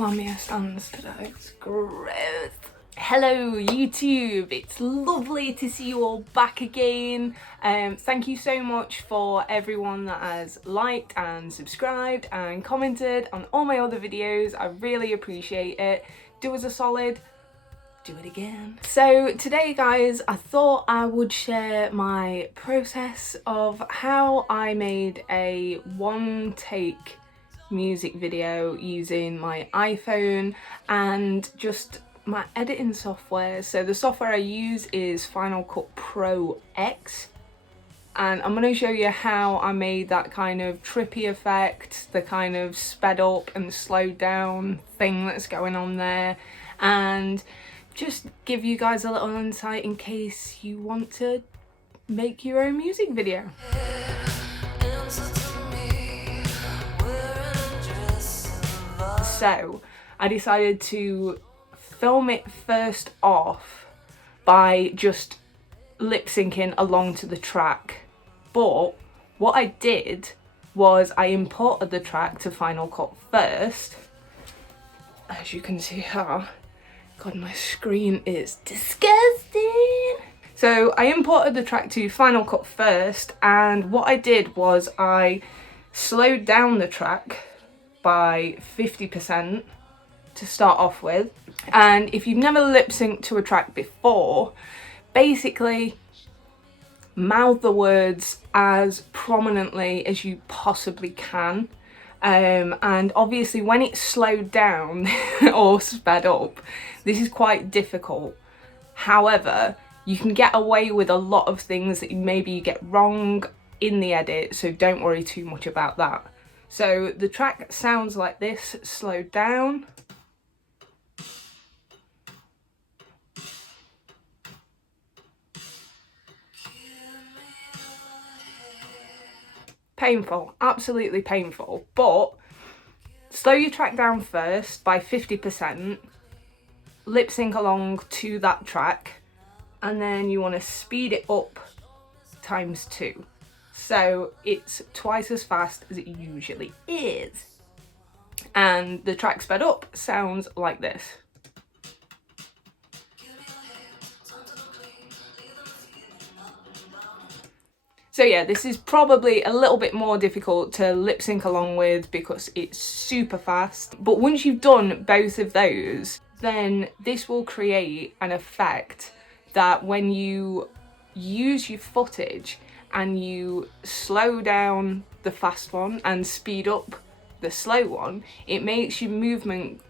clammier stands today. It's gross. Hello YouTube, it's lovely to see you all back again. Thank you so much for everyone that has liked and subscribed and commented on all my other videos. I really appreciate it. Do us a solid, do it again. So today guys, I thought I would share my process of how I made a one take music video using my iPhone and just my editing software. So the software I use is Final Cut Pro X, and I'm going to show you how I made that kind of trippy effect, the kind of sped up and slowed down thing that's going on there, and just give you guys a little insight in case you want to make your own music video. So I decided to film it first off by just lip syncing along to the track, but what I did was I imported the track to Final Cut first, as you can see here. God, my screen is disgusting. So I imported the track to Final Cut first, and what I did was I slowed down the track by 50% to start off with. And if you've never lip synced to a track before, basically mouth the words as prominently as you possibly can, and obviously when it's slowed down or sped up, this is quite difficult. However, you can get away with a lot of things that maybe you get wrong in the edit, so don't worry too much about that. So the track sounds like this, slowed down. Painful, absolutely painful, but slow your track down first by 50%, lip sync along to that track, and then you want to speed it up ×2. So it's twice as fast as it usually is. And the track sped up sounds like this. So yeah, this is probably a little bit more difficult to lip sync along with because it's super fast. But once you've done both of those, then this will create an effect that when you use your footage and you slow down the fast one and speed up the slow one, it makes your movement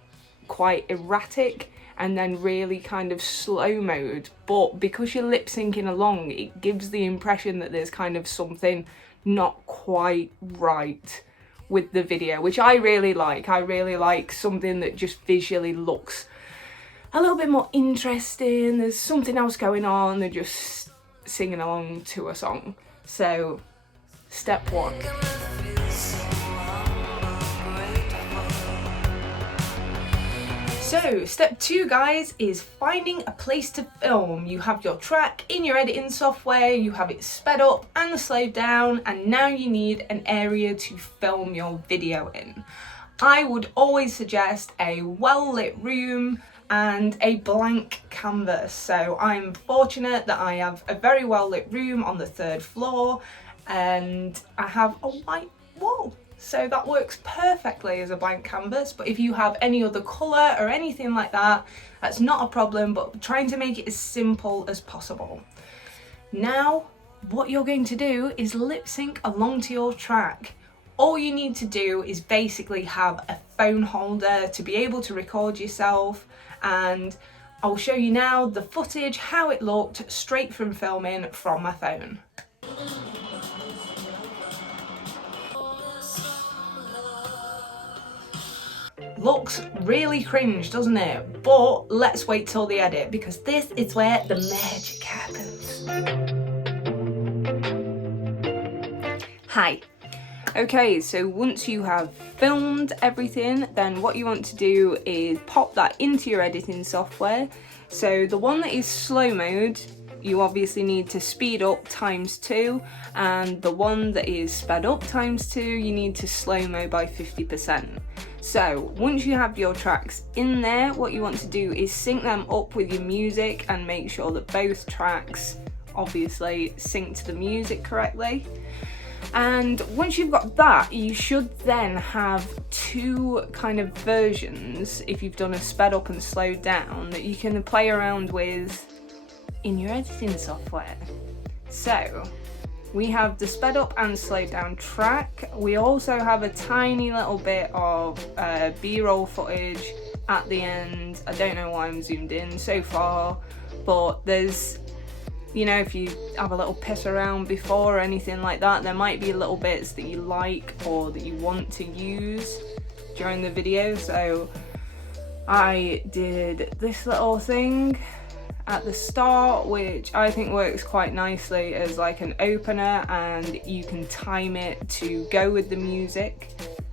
quite erratic and then really kind of slow mode. But because you're lip syncing along, it gives the impression that there's kind of something not quite right with the video, which I really like. I really like something that just visually looks a little bit more interesting. There's something else going on than just singing along to a song. So, step one. So, step 2 guys is finding a place to film. You have your track in your editing software, you have it sped up and slowed down, and now you need an area to film your video in. I would always suggest a well-lit room and a blank canvas. So I'm fortunate that I have a very well-lit room on the 3rd floor and I have a white wall. So that works perfectly as a blank canvas, but if you have any other colour or anything like that, that's not a problem, but trying to make it as simple as possible. Now, what you're going to do is lip sync along to your track. All you need to do is basically have a phone holder to be able to record yourself, and I'll show you now the footage, how it looked straight from filming from my phone. Looks really cringe, doesn't it? But let's wait till the edit, because this is where the magic happens. Hi. Okay, so once you have filmed everything, then what you want to do is pop that into your editing software. So the one that is slow mode, you obviously need to speed up ×2, and the one that is sped up ×2, you need to slow mo by 50%. So once you have your tracks in there, what you want to do is sync them up with your music and make sure that both tracks obviously sync to the music correctly. And once you've got that, you should then have two kind of versions, if you've done a sped up and slowed down, that you can play around with in your editing software. So we have the sped up and slowed down track. We also have a tiny little bit of B-roll footage at the end. I don't know why I'm zoomed in so far, but there's, you know, if you have a little piss around before or anything like that, there might be little bits that you like or that you want to use during the video. So I did this little thing at the start, which I think works quite nicely as like an opener, and you can time it to go with the music.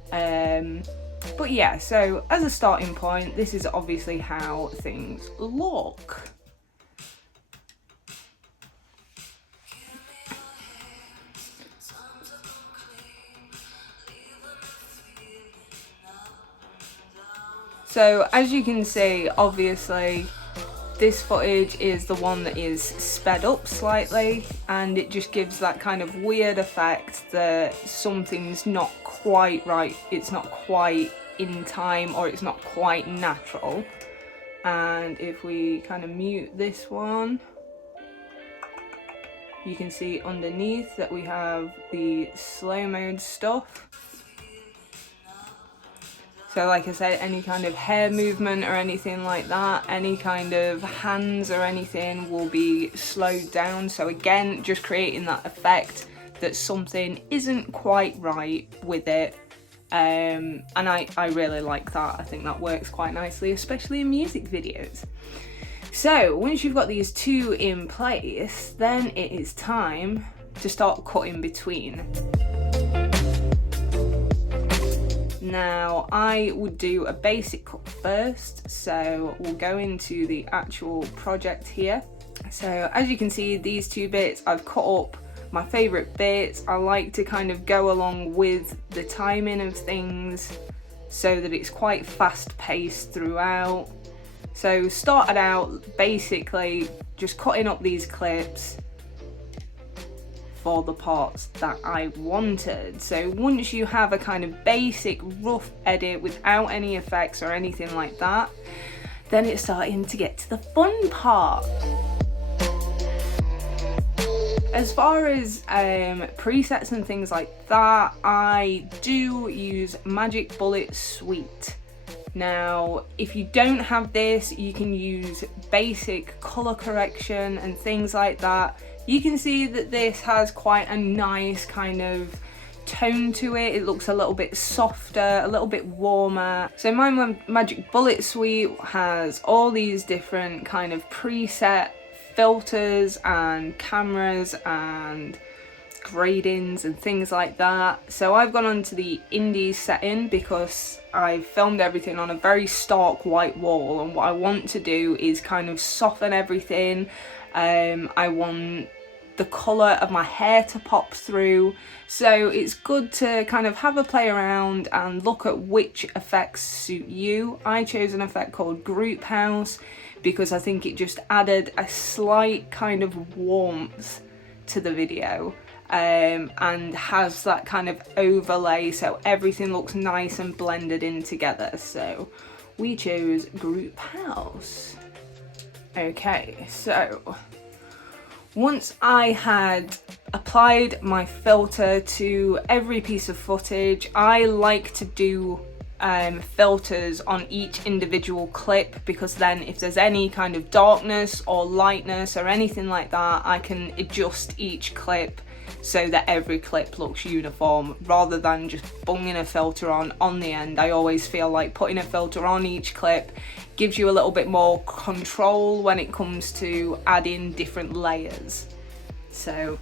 But yeah, so as a starting point, this is obviously how things look. So as you can see, obviously this footage is the one that is sped up slightly, and it just gives that kind of weird effect that something's not quite right, it's not quite in time, or it's not quite natural. And if we kind of mute this one, you can see underneath that we have the slow mode stuff. So like I said, any kind of hair movement or anything like that, any kind of hands or anything will be slowed down. So again, just creating that effect that something isn't quite right with it. And I really like that. I think that works quite nicely, especially in music videos. So once you've got these two in place, then it is time to start cutting between. Now, I would do a basic cut first, so we'll go into the actual project here. So as you can see, these two bits, I've cut up my favourite bits. I like to kind of go along with the timing of things so that it's quite fast paced throughout. So started out basically just cutting up these clips for the parts that I wanted. So once you have a kind of basic rough edit without any effects or anything like that, then it's starting to get to the fun part. As far as presets and things like that, I do use Magic Bullet Suite. Now, if you don't have this, you can use basic color correction and things like that. You can see that this has quite a nice kind of tone to it. It looks a little bit softer, a little bit warmer. So my Magic Bullet Suite has all these different kind of preset filters and cameras and gradings and things like that. So I've gone onto the indie setting because I filmed everything on a very stark white wall, and what I want to do is kind of soften everything. I want the colour of my hair to pop through, so it's good to kind of have a play around and look at which effects suit you. I chose an effect called Group House because I think it just added a slight kind of warmth to the video, and has that kind of overlay so everything looks nice and blended in together. So we chose Group House. Okay, so once I had applied my filter to every piece of footage, I like to do filters on each individual clip, because then if there's any kind of darkness or lightness or anything like that, I can adjust each clip so that every clip looks uniform, rather than just bunging a filter on the end. I always feel like putting a filter on each clip gives you a little bit more control when it comes to adding different layers. So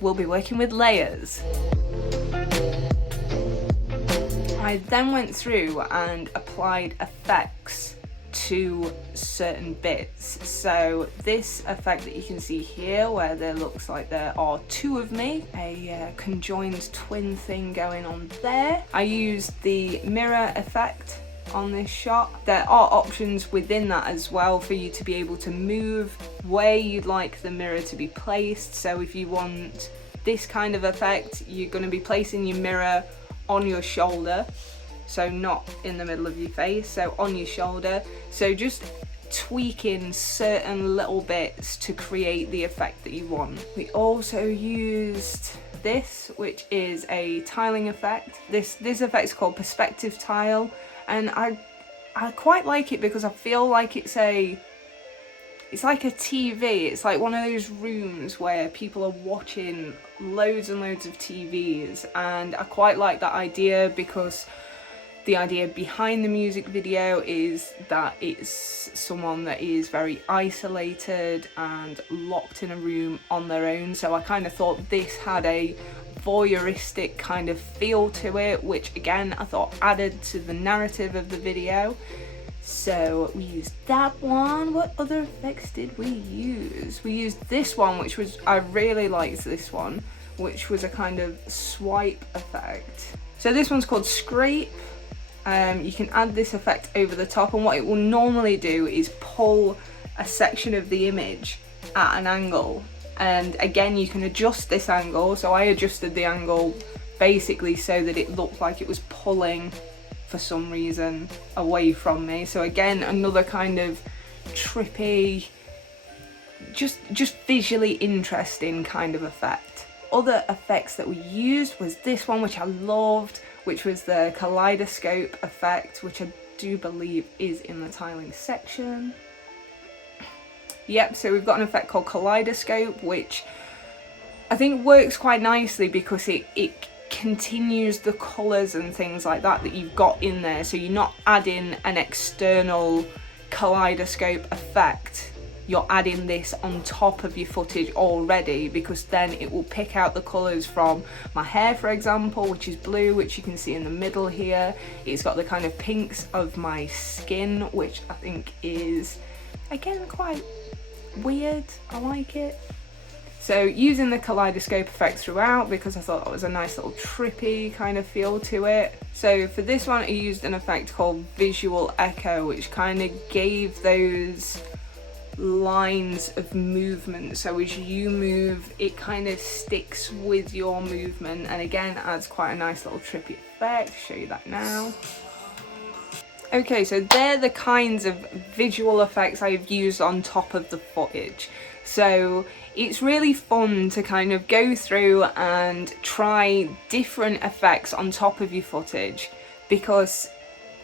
we'll be working with layers. I then went through and applied effects to certain bits. So this effect that you can see here, where there looks like there are two of me, a conjoined twin thing going on there. I used the mirror effect on this shot. There are options within that as well for you to be able to move where you'd like the mirror to be placed. So if you want this kind of effect, you're going to be placing your mirror on your shoulder, so not in the middle of your face, so on your shoulder. So just tweaking certain little bits to create the effect that you want. We also used this, which is a tiling effect. This effect is called perspective tile, and I quite like it because I feel like it's like a TV. It's like one of those rooms where people are watching loads and loads of TVs, and I quite like that idea because the idea behind the music video is that it's someone that is very isolated and locked in a room on their own. So I kind of thought this had a voyeuristic kind of feel to it, which again I thought added to the narrative of the video. So we used that one. What other effects did we use? We used this one, which was, I really liked this one, which was a kind of swipe effect. So this one's called scrape. You can add this effect over the top, and what it will normally do is pull a section of the image at an angle. And again, you can adjust this angle. So I adjusted the angle basically so that it looked like it was pulling for some reason away from me. So again, another kind of trippy, just visually interesting kind of effect. Other effects that we used was this one, which I loved, which was the kaleidoscope effect, which I do believe is in the tiling section. Yep, so we've got an effect called kaleidoscope, which I think works quite nicely because it continues the colours and things like that you've got in there. So you're not adding an external kaleidoscope effect, you're adding this on top of your footage already, because then it will pick out the colours from my hair, for example, which is blue, which you can see in the middle here. It's got the kind of pinks of my skin, which I think is, again, quite weird. I like it. So using the kaleidoscope effect throughout, because I thought that was a nice little trippy kind of feel to it. So for this one I used an effect called visual echo, which kind of gave those lines of movement. So as you move, it kind of sticks with your movement, and again adds quite a nice little trippy effect. I'll show you that now. Okay, so they're the kinds of visual effects I've used on top of the footage. So it's really fun to kind of go through and try different effects on top of your footage, because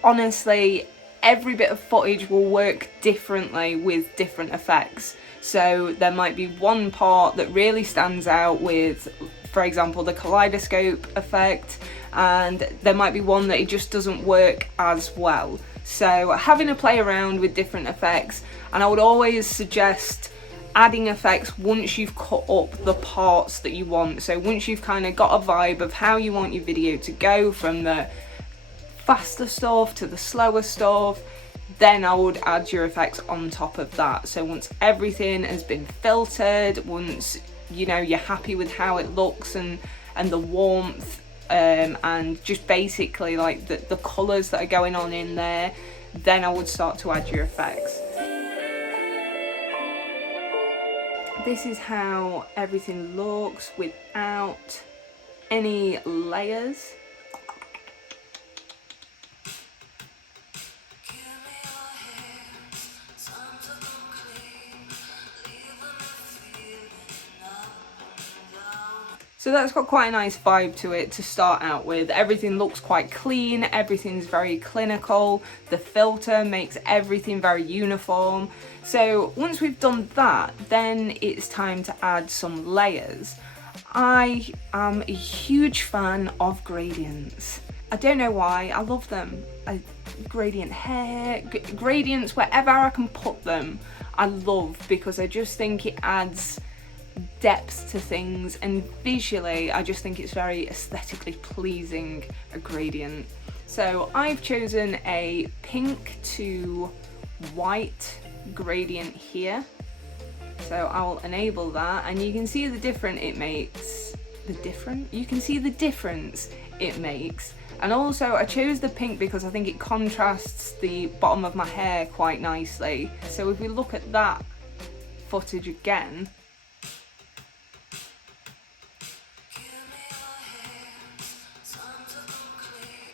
honestly, every bit of footage will work differently with different effects. So there might be one part that really stands out with, for example, the kaleidoscope effect, and there might be one that it just doesn't work as well. So having a play around with different effects, and I would always suggest adding effects once you've cut up the parts that you want. So once you've kind of got a vibe of how you want your video to go, from the faster stuff to the slower stuff, then I would add your effects on top of that. So once everything has been filtered, once you know you're happy with how it looks and the warmth and just basically like the colours that are going on in there, then I would start to add your effects. This is how everything looks without any layers. So that's got quite a nice vibe to it to start out with. Everything looks quite clean, everything's very clinical, the filter makes everything very uniform. So once we've done that, then it's time to add some layers. I am a huge fan of gradients. I don't know why, I love them. Gradient hair, gradients, wherever I can put them, I love, because I just think it adds depth to things, and visually I just think it's very aesthetically pleasing, a gradient. So I've chosen a pink to white gradient here. So I'll enable that, and you can see the difference it makes. You can see the difference it makes. And also I chose the pink because I think it contrasts the bottom of my hair quite nicely. So if we look at that footage again,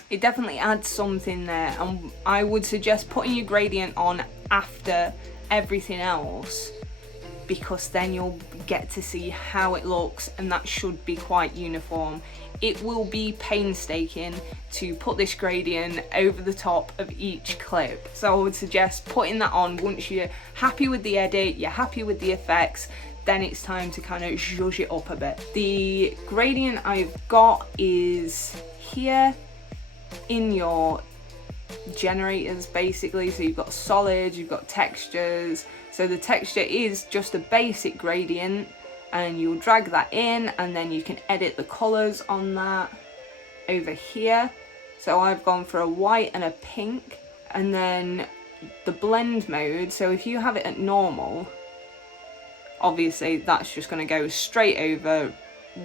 it definitely adds something there, and I would suggest putting your gradient on after everything else, because then you'll get to see how it looks, and that should be quite uniform. It will be painstaking to put this gradient over the top of each clip, so I would suggest putting that on once you're happy with the edit, you're happy with the effects, then it's time to kind of zhuzh it up a bit. The gradient I've got is here in your generators basically. So you've got solids, you've got textures. So the texture is just a basic gradient, and you'll drag that in, and then you can edit the colors on that over here. So I've gone for a white and a pink, and then the blend mode. So if you have it at normal, obviously that's just going to go straight over,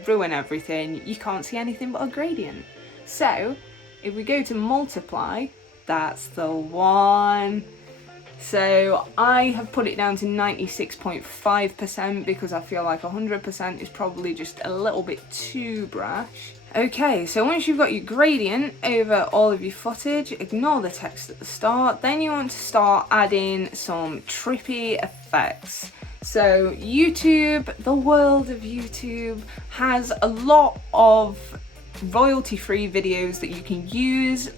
ruin everything. You can't see anything but a gradient. So if we go to multiply, that's the one. So I have put it down to 96.5% because I feel like 100% is probably just a little bit too brash. Okay, so once you've got your gradient over all of your footage, ignore the text at the start, then you want to start adding some trippy effects. So YouTube, the world of YouTube, has a lot of royalty-free videos that you can use.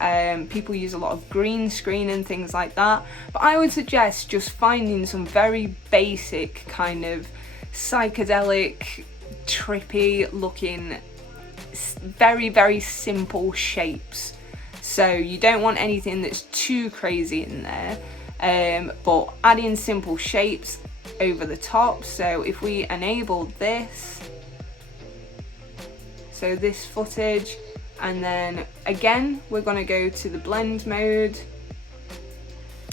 People use a lot of green screen and things like that, but I would suggest just finding some very basic kind of psychedelic, trippy looking, very, very simple shapes. So you don't want anything that's too crazy in there, but adding simple shapes over the top. So if we enable this, so this footage, and then again we're going to go to the blend mode.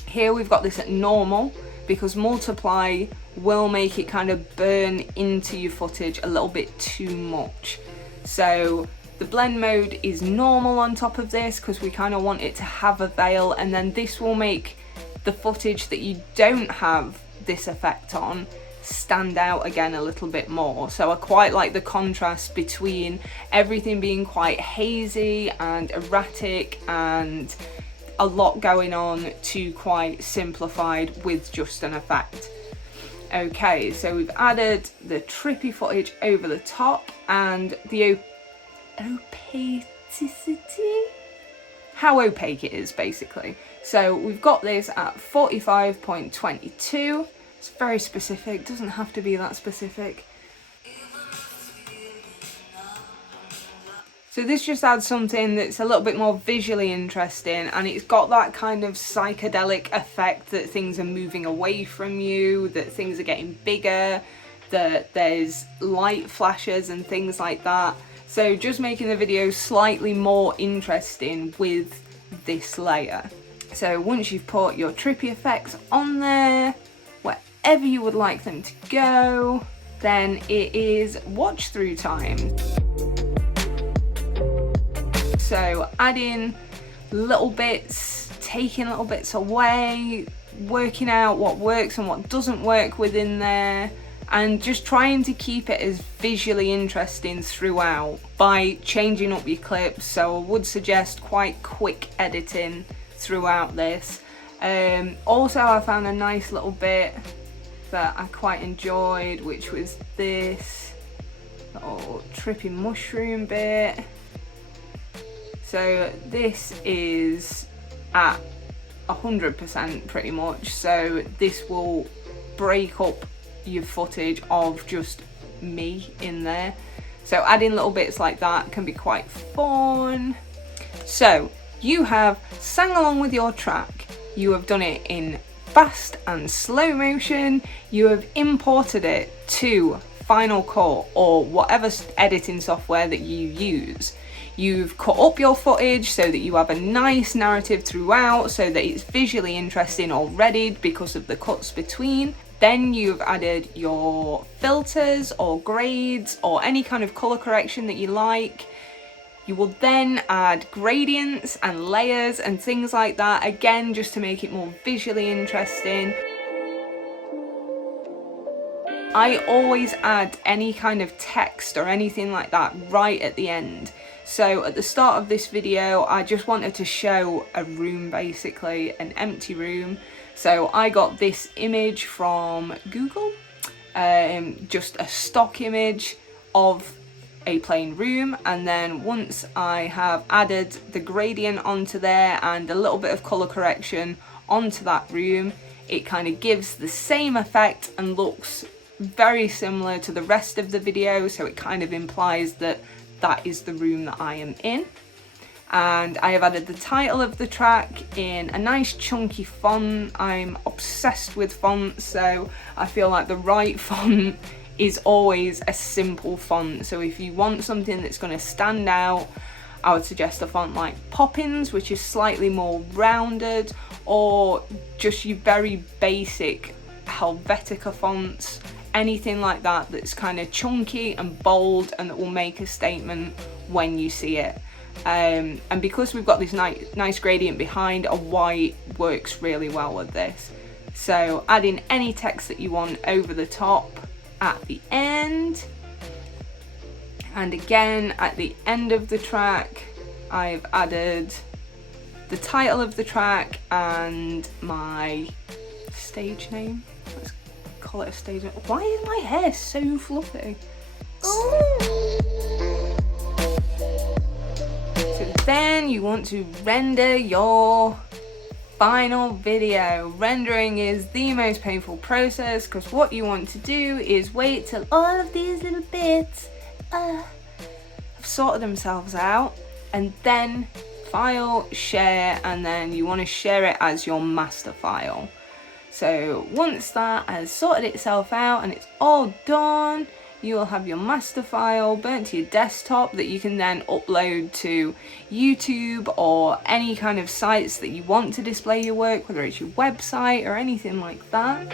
Here we've got this at normal because multiply will make it kind of burn into your footage a little bit too much. So the blend mode is normal on top of this because we kind of want it to have a veil, and then this will make the footage that you don't have this effect on stand out again a little bit more. So I quite like the contrast between everything being quite hazy and erratic and a lot going on to quite simplified with just an effect. Okay, so we've added the trippy footage over the top, and the opacity, how opaque it is basically. So we've got this at 45.22. It's very specific, doesn't have to be that specific. So this just adds something that's a little bit more visually interesting, and it's got that kind of psychedelic effect that things are moving away from you, that things are getting bigger, that there's light flashes and things like that. So just making the video slightly more interesting with this layer. So once you've put your trippy effects on there, wherever you would like them to go, then it is watch through time. So adding little bits, taking little bits away, working out what works and what doesn't work within there, and just trying to keep it as visually interesting throughout by changing up your clips. So I would suggest quite quick editing throughout this. Also I found a nice little bit that I quite enjoyed, which was this little trippy mushroom bit. So this is at 100% pretty much, so this will break up your footage of just me in there. So adding little bits like that can be quite fun. So you have sang along with your track, you have done it in fast and slow motion, you have imported it to Final Cut or whatever editing software that you use. You've cut up your footage so that you have a nice narrative throughout, so that it's visually interesting already because of the cuts between. Then you've added your filters or grades or any kind of colour correction that you like. You will then add gradients and layers and things like that, again just to make it more visually interesting. I always add any kind of text or anything like that right at the end. So at the start of this video, I just wanted to show a room, basically, an empty room. So I got this image from Google, just a stock image of a plain room, and then once I have added the gradient onto there and a little bit of colour correction onto that room, it kind of gives the same effect and looks very similar to the rest of the video, so it kind of implies that that is the room that I am in. And I have added the title of the track in a nice chunky font. I'm obsessed with fonts, so I feel like the right font is always a simple font. So if you want something that's going to stand out, I would suggest a font like Poppins, which is slightly more rounded, or just your very basic Helvetica fonts, anything like that that's kind of chunky and bold and that will make a statement when you see it. And because we've got this nice gradient behind, a white works really well with this. So adding any text that you want over the top at the end. And again, at the end of the track, I've added the title of the track and my stage name. Let's call it a stage name. Why is my hair so fluffy? So then you want to render your final video. Rendering is the most painful process because what you want to do is wait till all of these little bits have sorted themselves out, and then file, share, and then you want to share it as your master file. So once that has sorted itself out and it's all done, you will have your master file burnt to your desktop that you can then upload to YouTube or any kind of sites that you want to display your work, whether it's your website or anything like that.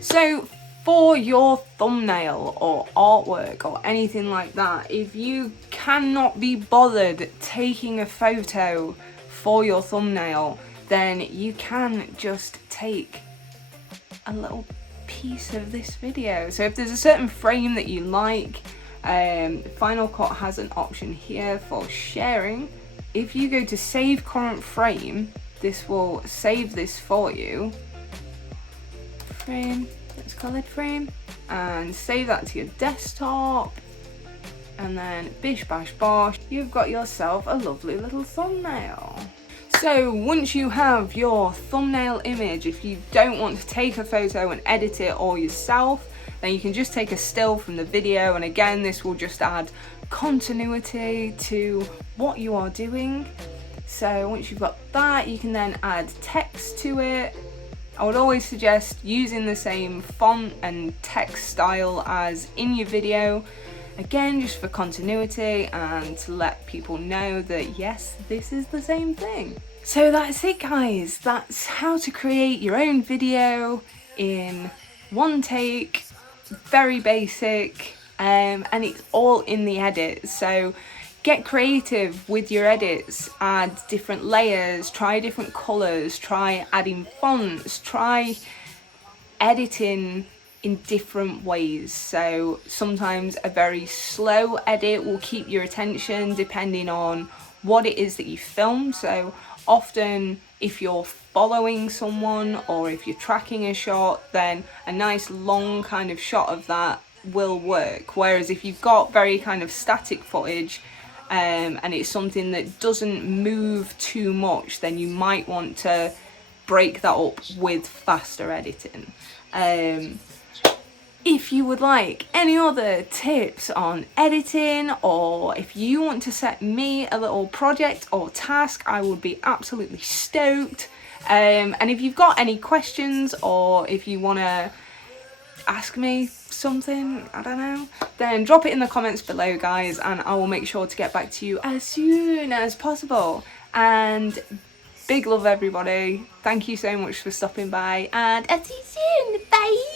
So for your thumbnail or artwork or anything like that, if you cannot be bothered taking a photo for your thumbnail, then you can just take a little piece of this video. So if there's a certain frame that you like, Final Cut has an option here for sharing. If you go to save current frame, this will save this for you. Frame, let's call it frame, and save that to your desktop, and then bish bash bosh, you've got yourself a lovely little thumbnail. So once you have your thumbnail image, if you don't want to take a photo and edit it all yourself, then you can just take a still from the video, and again this will just add continuity to what you are doing. So once you've got that, you can then add text to it. I would always suggest using the same font and text style as in your video, again just for continuity and to let people know that yes, this is the same thing. So that's it guys, that's how to create your own video in one take, very basic, and it's all in the edit. So get creative with your edits, add different layers, try different colours, try adding fonts, try editing in different ways. So sometimes a very slow edit will keep your attention depending on what it is that you film. So often if you're following someone or if you're tracking a shot, then a nice long kind of shot of that will work. Whereas if you've got very kind of static footage, and it's something that doesn't move too much, then you might want to break that up with faster editing. If you would like any other tips on editing, or if you want to set me a little project or task, I would be absolutely stoked. And if you've got any questions, or if you want to ask me something, I don't know, then drop it in the comments below, guys, and I will make sure to get back to you as soon as possible. And big love, everybody. Thank you so much for stopping by, and I'll see you soon. Bye.